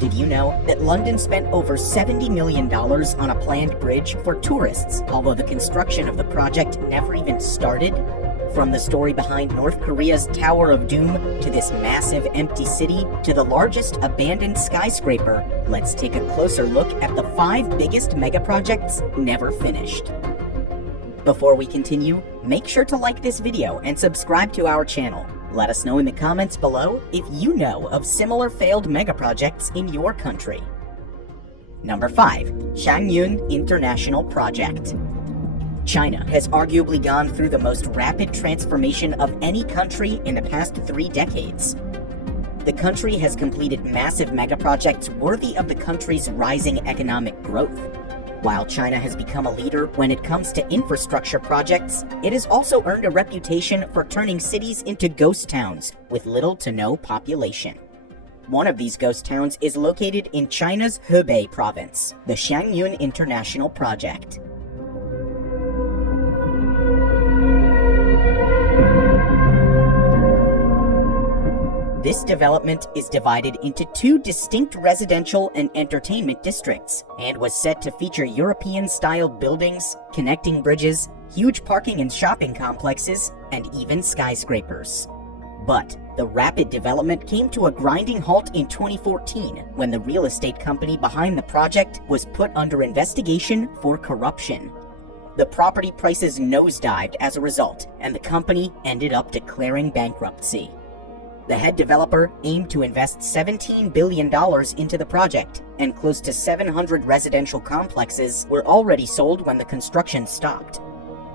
Did you know that London spent over $70 million on a planned bridge for tourists, although the construction of the project never even started? From the story behind North Korea's Tower of Doom to this massive empty city to the largest abandoned skyscraper, let's take a closer look at the 5 biggest megaprojects never finished. Before we continue, make sure to like this video and subscribe to our channel. Let us know in the comments below if you know of similar failed megaprojects in your country. Number 5. Xiangyun International Project. China has arguably gone through the most rapid transformation of any country in the past 3 decades. The country has completed massive megaprojects worthy of the country's rising economic growth. While China has become a leader when it comes to infrastructure projects, it has also earned a reputation for turning cities into ghost towns with little to no population. One of these ghost towns is located in China's Hebei province, the Xiangyun International Project. This development is divided into 2 distinct residential and entertainment districts, and was set to feature European-styled buildings, connecting bridges, huge parking and shopping complexes, and even skyscrapers. But the rapid development came to a grinding halt in 2014 when the real estate company behind the project was put under investigation for corruption. The property prices nosedived as a result, and the company ended up declaring bankruptcy. The head developer aimed to invest $17 billion into the project, and close to 700 residential complexes were already sold when the construction stopped.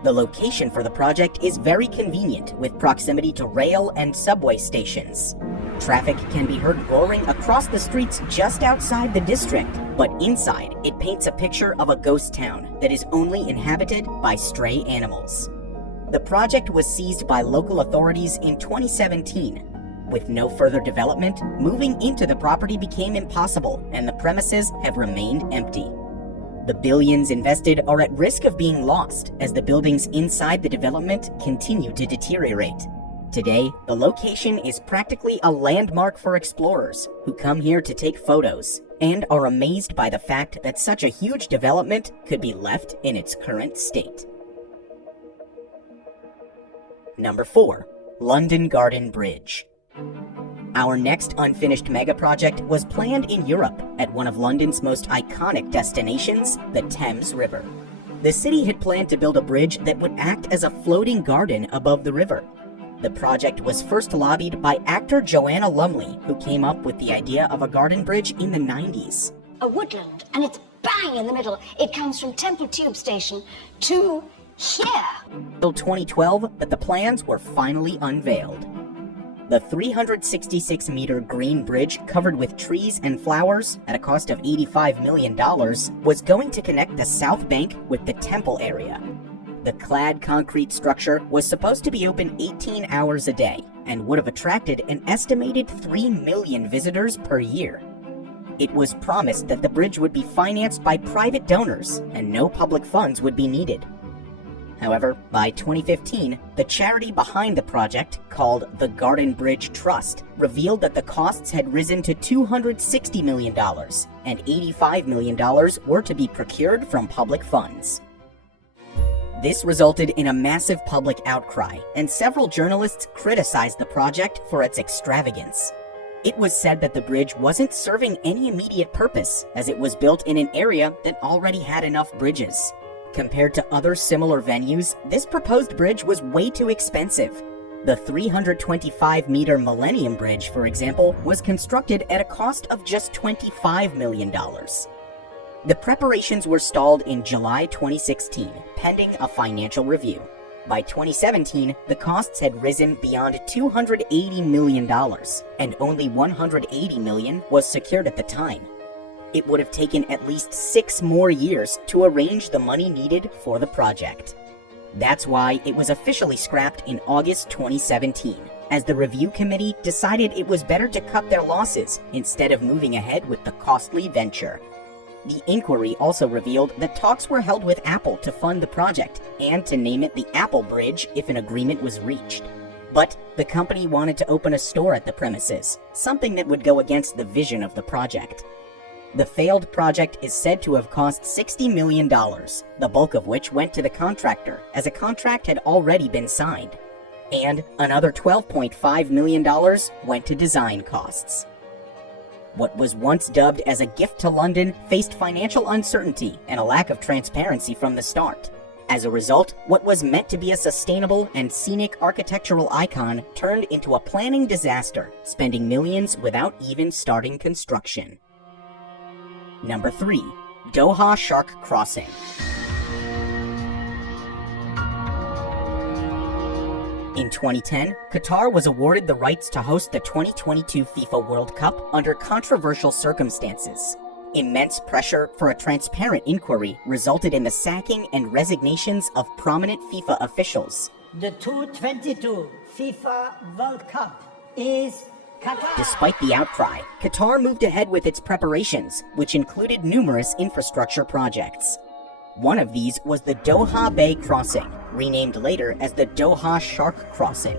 The location for the project is very convenient, with proximity to rail and subway stations. Traffic can be heard roaring across the streets just outside the district, but inside it paints a picture of a ghost town that is only inhabited by stray animals. The project was seized by local authorities in 2017. With no further development, moving into the property became impossible, and the premises have remained empty. The billions invested are at risk of being lost as the buildings inside the development continue to deteriorate. Today, the location is practically a landmark for explorers who come here to take photos and are amazed by the fact that such a huge development could be left in its current state. Number 4. London Garden Bridge. Our next unfinished megaproject was planned in Europe at one of London's most iconic destinations, the Thames River. The city had planned to build a bridge that would act as a floating garden above the river. The project was first lobbied by actor Joanna Lumley, who came up with the idea of a garden bridge in the 90s. A woodland, and it's bang in the middle. It comes from Temple Tube Station to here. Until 2012, that the plans were finally unveiled. The 366-meter green bridge covered with trees and flowers at a cost of $85 million was going to connect the South Bank with the Temple area. The clad concrete structure was supposed to be open 18 hours a day and would have attracted an estimated 3 million visitors per year. It was promised that the bridge would be financed by private donors and no public funds would be needed. However, by 2015, the charity behind the project, called the Garden Bridge Trust, revealed that the costs had risen to $260 million, and $85 million were to be procured from public funds. This resulted in a massive public outcry, and several journalists criticized the project for its extravagance. It was said that the bridge wasn't serving any immediate purpose, as it was built in an area that already had enough bridges. Compared to other similar venues, this proposed bridge was way too expensive. The 325-meter Millennium Bridge, for example, was constructed at a cost of just $25 million. The preparations were stalled in July 2016, pending a financial review. By 2017, the costs had risen beyond $280 million, and only $180 million was secured at the time. It would have taken at least 6 more years to arrange the money needed for the project. That's why it was officially scrapped in August 2017, as the review committee decided it was better to cut their losses instead of moving ahead with the costly venture. The inquiry also revealed that talks were held with Apple to fund the project and to name it the Apple Bridge if an agreement was reached. But the company wanted to open a store at the premises, something that would go against the vision of the project. The failed project is said to have cost $60 million, the bulk of which went to the contractor, as a contract had already been signed. And another $12.5 million went to design costs. What was once dubbed as a gift to London faced financial uncertainty and a lack of transparency from the start. As a result, what was meant to be a sustainable and scenic architectural icon turned into a planning disaster, spending millions without even starting construction. Number 3. Doha Shark Crossing. In 2010, Qatar was awarded the rights to host the 2022 FIFA World Cup under controversial circumstances. Immense pressure for a transparent inquiry resulted in the sacking and resignations of prominent FIFA officials. The 2022 FIFA World Cup is Qatar. Despite the outcry, Qatar moved ahead with its preparations, which included numerous infrastructure projects. One of these was the Doha Bay Crossing, renamed later as the Doha Shark Crossing.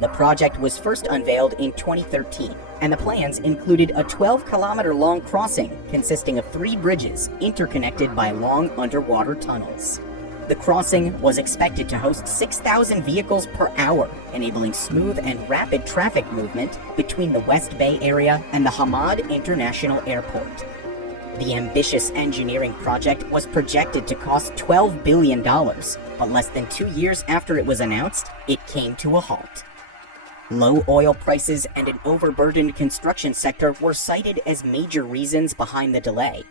The project was first unveiled in 2013, and the plans included a 12-kilometer-long crossing consisting of 3 bridges interconnected by long underwater tunnels. The crossing was expected to host 6,000 vehicles per hour, enabling smooth and rapid traffic movement between the West Bay area and the Hamad International Airport. The ambitious engineering project was projected to cost $12 billion, but less than 2 years after it was announced, it came to a halt. Low oil prices and an overburdened construction sector were cited as major reasons behind the delay.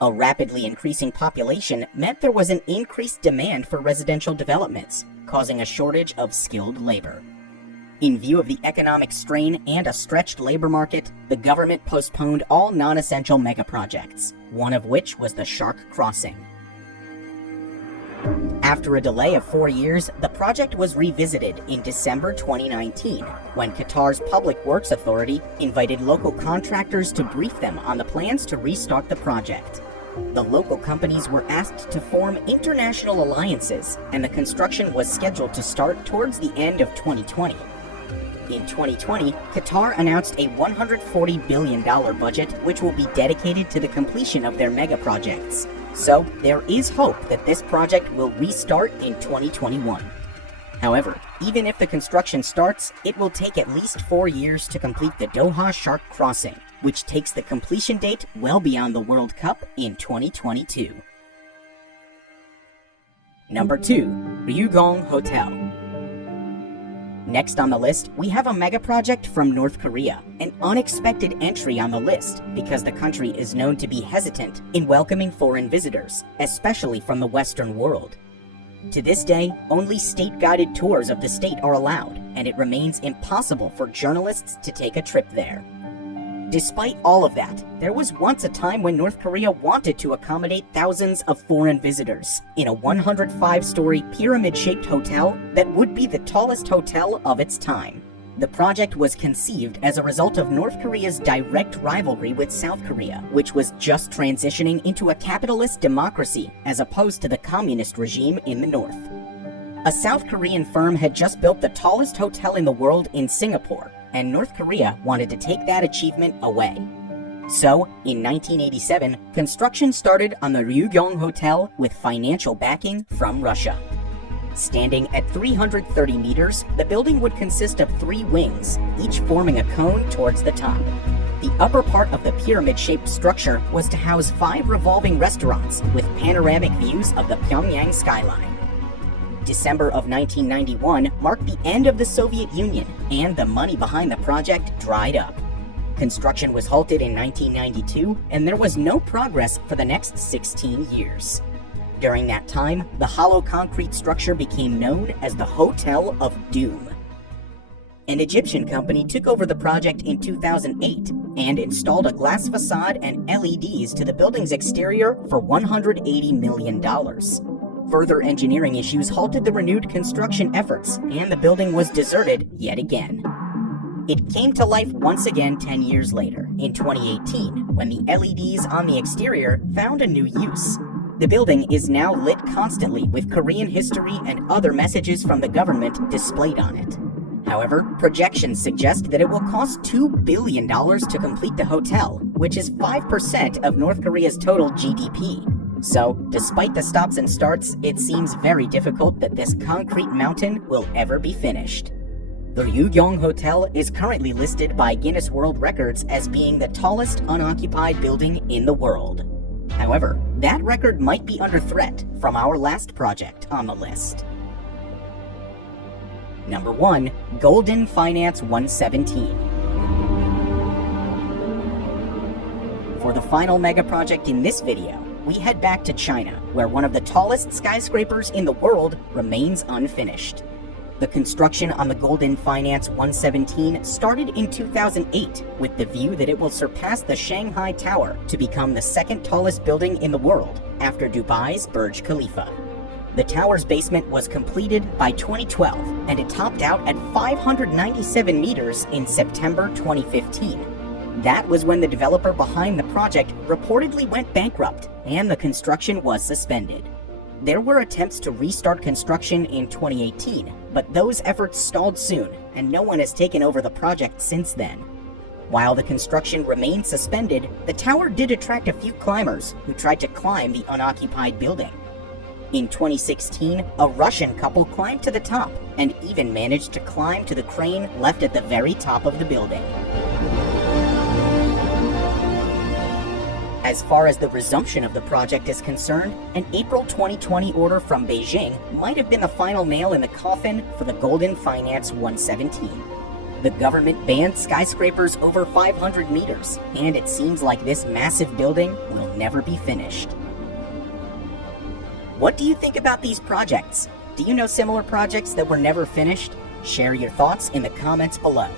A rapidly increasing population meant there was an increased demand for residential developments, causing a shortage of skilled labor. In view of the economic strain and a stretched labor market, the government postponed all non-essential megaprojects, one of which was the Shark Crossing. After a delay of 4 years, the project was revisited in December 2019, when Qatar's Public Works Authority invited local contractors to brief them on the plans to restart the project. The local companies were asked to form international alliances, and the construction was scheduled to start towards the end of 2020. In 2020, Qatar announced a $140 billion budget which will be dedicated to the completion of their megaprojects. So, there is hope that this project will restart in 2021. However, even if the construction starts, it will take at least 4 years to complete the Doha Shark Crossing, which takes the completion date well beyond the World Cup in 2022. Number 2. Ryugyong Hotel. Next on the list, we have a megaproject from North Korea, an unexpected entry on the list because the country is known to be hesitant in welcoming foreign visitors, especially from the Western world. To this day, only state-guided tours of the state are allowed, and it remains impossible for journalists to take a trip there. Despite all of that, there was once a time when North Korea wanted to accommodate thousands of foreign visitors in a 105-story pyramid-shaped hotel that would be the tallest hotel of its time. The project was conceived as a result of North Korea's direct rivalry with South Korea, which was just transitioning into a capitalist democracy as opposed to the communist regime in the north. A South Korean firm had just built the tallest hotel in the world in Singapore, and North Korea wanted to take that achievement away. So, in 1987, construction started on the Ryugyong Hotel with financial backing from Russia. Standing at 330 meters, the building would consist of 3 wings, each forming a cone towards the top. The upper part of the pyramid-shaped structure was to house 5 revolving restaurants with panoramic views of the Pyongyang skyline. December of 1991 marked the end of the Soviet Union, and the money behind the project dried up. Construction was halted in 1992, and there was no progress for the next 16 years. During that time, the hollow concrete structure became known as the Hotel of Doom. An Egyptian company took over the project in 2008 and installed a glass facade and LEDs to the building's exterior for $180 million. Further engineering issues halted the renewed construction efforts, and the building was deserted yet again. It came to life once again 10 years later, in 2018, when the LEDs on the exterior found a new use. The building is now lit constantly with Korean history and other messages from the government displayed on it. However, projections suggest that it will cost $2 billion to complete the hotel, which is 5% of North Korea's total GDP. So, despite the stops and starts, it seems very difficult that this concrete mountain will ever be finished. The Ryugyong Hotel is currently listed by Guinness World Records as being the tallest unoccupied building in the world. However, that record might be under threat from our last project on the list. Number 1. Golden Finance 117. For the final megaproject in this video, we head back to China, where one of the tallest skyscrapers in the world remains unfinished. The construction on the Golden Finance 117 started in 2008 with the view that it will surpass the Shanghai Tower to become the second tallest building in the world after Dubai's Burj Khalifa. The tower's basement was completed by 2012, and it topped out at 597 meters in September 2015. That was when the developer behind the project reportedly went bankrupt, and the construction was suspended. There were attempts to restart construction in 2018, but those efforts stalled soon, and no one has taken over the project since then. While the construction remained suspended, the tower did attract a few climbers who tried to climb the unoccupied building. In 2016, a Russian couple climbed to the top and even managed to climb to the crane left at the very top of the building. As far as the resumption of the project is concerned, an April 2020 order from Beijing might have been the final nail in the coffin for the Golden Finance 117. The government banned skyscrapers over 500 meters, and it seems like this massive building will never be finished. What do you think about these projects? Do you know similar projects that were never finished? Share your thoughts in the comments below.